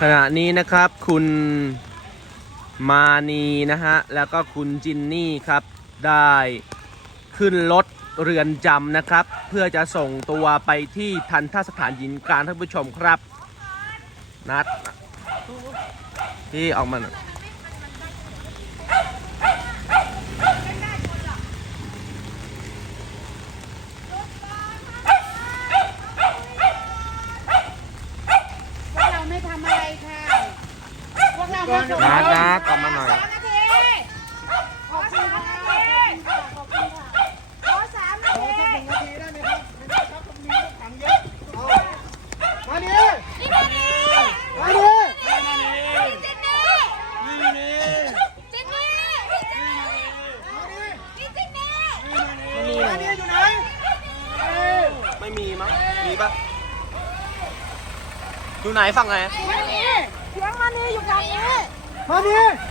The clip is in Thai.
ขณะนี้นะครับคุณมานีนะฮะ แล้วก็คุณจินนี่ครับ ได้ขึ้นรถเรือนจำนะครับ เพื่อจะส่งตัวไปที่ทันทสถานหญิงกลางท่านผู้ชมครับ นัดที่ออกมาหน่อย พวกเราไม่ทำอะไรค่ะ พวกเราไม่ทำ นัดนัดกมาหน่อยสามนาทีขอบคุณค่ะขอบคุณค่ะขอสามนาทีมาดินี่นาทีมาดิเจนนี่เจนนี่นี่เจนนี่มาดิอยู่ไหนไม่มีมั้ง มีปะอยู่ไหนฝั่งไหนมานี่เสียงมานี่อยู่กับนี้ Allez